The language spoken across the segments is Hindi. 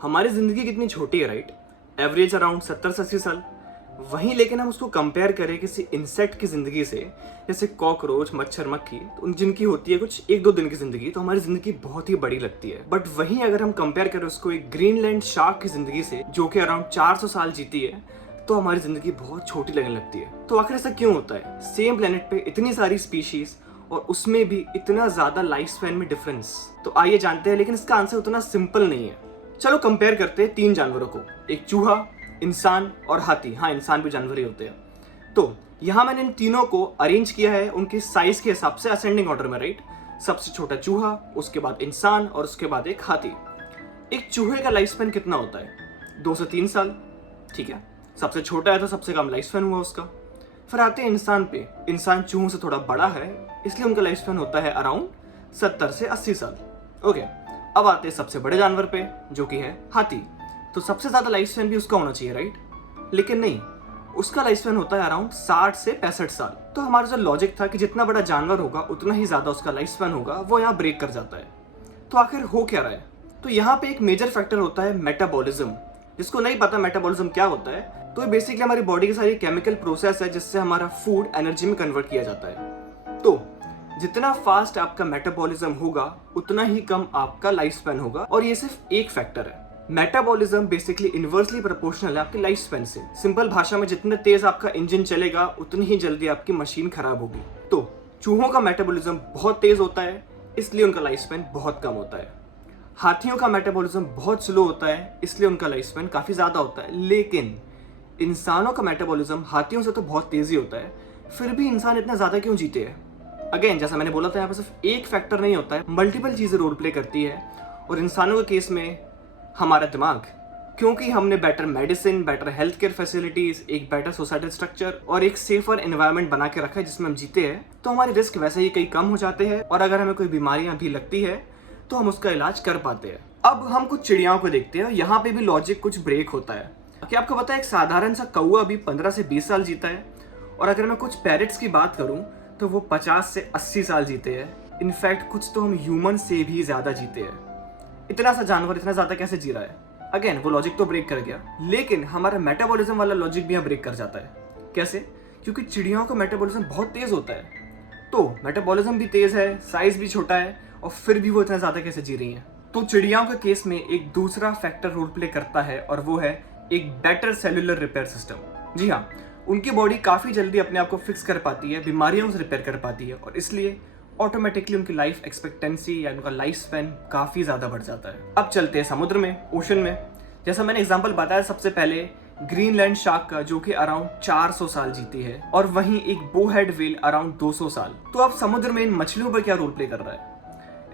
हमारी ज़िंदगी कितनी छोटी है राइट। एवरेज अराउंड 70 से 80 साल। वहीं लेकिन हम उसको कंपेयर करें किसी इंसेक्ट की ज़िंदगी से, जैसे कॉकरोच, मच्छर, मक्खी, तो जिनकी होती है कुछ 1-2 दिन की ज़िंदगी, तो हमारी ज़िंदगी बहुत ही बड़ी लगती है। बट वहीं अगर हम कंपेयर करें उसको एक ग्रीनलैंड शार्क की ज़िंदगी से, जो कि अराउंड 400 साल जीती है, तो हमारी ज़िंदगी बहुत छोटी लगने लगती है। तो आखिर ऐसा क्यों होता है? सेम प्लेनेट पे इतनी सारी स्पीशीज और उसमें भी इतना ज़्यादा लाइफ स्पैन में डिफरेंस। तो आइए जानते हैं, लेकिन इसका आंसर उतना सिंपल नहीं है। चलो कंपेयर करते हैं 3 जानवरों को, एक चूहा, इंसान और हाथी। हाँ, इंसान भी जानवर ही होते हैं। तो यहाँ मैंने इन तीनों को अरेंज किया है उनके साइज के हिसाब से, असेंडिंग ऑर्डर में राइट। सबसे छोटा चूहा, उसके बाद इंसान और उसके बाद एक हाथी। एक चूहे का लाइफ स्पैन कितना होता है? 2 से 3 साल, ठीक है। सबसे छोटा है तो सबसे कम लाइफ स्पैन हुआ उसका। फिर आते हैं इंसान पे। इंसान चूहों से थोड़ा बड़ा है, इसलिए उनका लाइफ स्पैन होता है अराउंड 70 से 80 साल। ओके, अब आते हैं सबसे बड़े जानवर पे, जो कि है हाथी। तो सबसे ज्यादा लाइफ स्पैन भी उसका होना चाहिए राइट, लेकिन नहीं, उसका लाइफ स्पैन होता है अराउंड 60 से 65 साल। तो हमारा जो लॉजिक था कि जितना बड़ा जानवर होगा उतना ही ज्यादा उसका लाइफ स्पैन होगा, वो यहाँ ब्रेक कर जाता है। तो आखिर हो क्या रहा है? तो यहाँ पे एक मेजर फैक्टर होता है मेटाबॉलिज्म। जिसको नहीं पता मेटाबॉलिज्म क्या होता है, तो ये बेसिकली हमारी बॉडी की सारी केमिकल प्रोसेस है जिससे हमारा फूड एनर्जी में कन्वर्ट किया जाता है। तो जितना फास्ट आपका मेटाबॉलिज्म होगा उतना ही कम आपका लाइफ स्पैन होगा, और ये सिर्फ एक फैक्टर है। मेटाबॉलिज्म बेसिकली इनवर्सली प्रोपोर्शनल है आपके लाइफ स्पैन से। सिंपल भाषा में, जितने तेज आपका इंजन चलेगा उतनी ही जल्दी आपकी मशीन खराब होगी। तो चूहों का मेटाबॉलिज्म बहुत तेज होता है, इसलिए उनका लाइफ स्पैन बहुत कम होता है। हाथियों का मेटाबॉलिज्म बहुत स्लो होता है, इसलिए उनका लाइफ स्पैन काफी ज्यादा होता है। लेकिन इंसानों का मेटाबॉलिज्म हाथियों से तो बहुत तेजी होता है, फिर भी इंसान इतना ज्यादा क्यों जीते हैं? अगेन, जैसा मैंने बोला था, यहाँ पर सिर्फ एक फैक्टर नहीं होता है, मल्टीपल चीजें रोल प्ले करती है। और इंसानों के केस में हमारा दिमाग, क्योंकि हमने better medicine, better health care facilities, एक बेटर सोसाइटल स्ट्रक्चर और एक सेफर एनवायरनमेंट बना के रखा है जिसमें हम जीते हैं, तो हमारे रिस्क वैसे ही कई कम हो जाते हैं। और अगर हमें कोई बीमारियां भी लगती है तो हम उसका इलाज कर पाते हैं। अब हम कुछ चिड़ियाओं को देखते हैं, यहाँ पे भी लॉजिक कुछ ब्रेक होता है। क्या आपको पता है एक साधारण सा कौवा भी 15 से 20 साल जीता है? और अगर मैं कुछ पैरेट्स की बात करूं तो वो 50 से 80 साल जीते हैं। इनफैक्ट कुछ तो हम ह्यूमन से भी ज्यादा जीते हैं। इतना सा जानवर इतना ज्यादा कैसे जी रहा है? अगेन, वो लॉजिक तो ब्रेक कर गया, लेकिन हमारा मेटाबॉलिज्म वाला लॉजिक भी यहाँ ब्रेक कर जाता है। कैसे? क्योंकि चिड़ियाओं का मेटाबॉलिज्म बहुत तेज होता है। तो मेटाबॉलिज्म भी तेज है, साइज भी छोटा है, और फिर भी वो इतना ज्यादा कैसे जी रही हैं? तो चिड़ियाओं के केस में एक दूसरा फैक्टर रोल प्ले करता है, और वो है एक बेटर सेलुलर रिपेयर सिस्टम। जी हाँ, उनकी बॉडी काफी जल्दी अपने आप को फिक्स कर पाती है, बीमारियों से रिपेयर कर पाती है, और इसलिए ऑटोमेटिकली उनकी लाइफ एक्सपेक्टेंसी या उनका लाइफ स्पैन काफी ज्यादा बढ़ जाता है। अब चलते हैं समुद्र में, ओशन में। जैसा मैंने एग्जाम्पल बताया सबसे पहले, ग्रीनलैंड शार्क का, जो कि अराउंड 400 साल जीती है, और वहीं एक बोहेड व्हेल अराउंड 200 साल। तो अब समुद्र में इन मछलियों पर क्या रोल प्ले कर रहा है?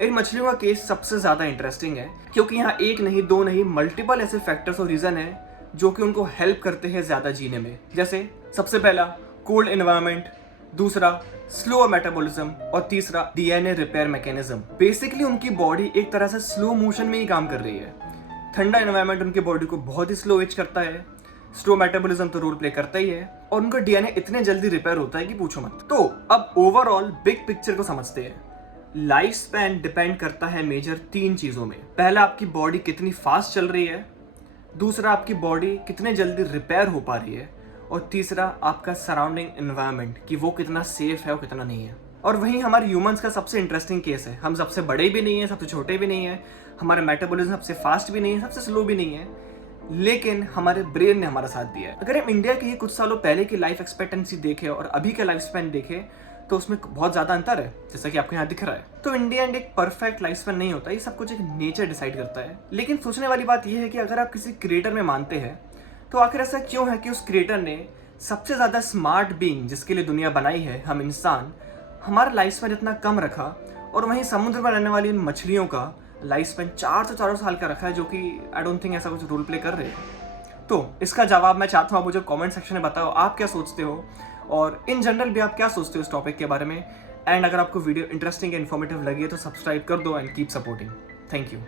इन मछलियों का केस सबसे ज्यादा इंटरेस्टिंग है, क्योंकि यहाँ एक नहीं, दो नहीं, मल्टीपल ऐसे फैक्टर्स और रीजन है जो कि उनको हेल्प करते हैं ज्यादा जीने में। जैसे सबसे पहला कोल्ड एनवायरनमेंट, दूसरा स्लो मेटाबॉलिज्म, और तीसरा डीएनए रिपेयर मैकेनिज्म। बेसिकली उनकी बॉडी एक तरह से स्लो मोशन में ही काम कर रही है। ठंडा एनवायरनमेंट उनकी बॉडी को बहुत ही स्लो एज करता है, स्लो मेटाबॉलिज्म तो रोल प्ले करता ही है, और उनका डीएनए इतने जल्दी रिपेयर होता है कि पूछो मत। तो अब ओवरऑल बिग पिक्चर को समझते हैं। लाइफ स्पैन डिपेंड करता है मेजर 3 चीजों में। पहला, आपकी बॉडी कितनी फास्ट चल रही है, दूसरा, आपकी बॉडी कितने जल्दी रिपेयर हो पा रही है, और तीसरा, आपका सराउंडिंग एनवायरनमेंट कि वो कितना सेफ है और कितना नहीं है। और वहीं हमारे ह्यूमंस का सबसे इंटरेस्टिंग केस है। हम सबसे बड़े भी नहीं है, सबसे छोटे भी नहीं है, हमारा मेटाबॉलिज्म सबसे फास्ट भी नहीं है, सबसे स्लो भी नहीं है, लेकिन हमारे ब्रेन ने हमारा साथ दिया है। अगर हम इंडिया की कुछ सालों पहले की लाइफ एक्सपेक्टेंसी देखें और अभी का लाइफ स्पैन देखें तो उसमें बहुत ज्यादा अंतर है, जैसा कि आपको यहाँ दिख रहा है। तो इंडिया एंड एक परफेक्ट लाइफ स्पैन नहीं होता, ये सब कुछ एक नेचर डिसाइड करता है। लेकिन सोचने वाली बात यह है कि अगर आप किसी क्रिएटर में मानते हैं, तो आखिर ऐसा क्यों है कि उस क्रिएटर ने सबसे ज्यादा स्मार्ट बीइंग जिसके लिए दुनिया बनाई है, हम इंसान, हमारा लाइफ स्पैन इतना कम रखा, और वहीं समुद्र में रहने वाली इन मछलियों का लाइफ स्पैन 400 साल का रखा है, जो कि आई डोंट थिंक ऐसा कुछ रोल प्ले कर रहे हैं। तो इसका जवाब मैं चाहता हूँ आप मुझे कमेंट सेक्शन में बताओ, आप क्या सोचते हो, और इन जनरल भी आप क्या सोचते हो इस टॉपिक के बारे में। एंड अगर आपको वीडियो इंटरेस्टिंग या इन्फॉर्मेटिव लगी है तो सब्सक्राइब कर दो and keep supporting. Thank you.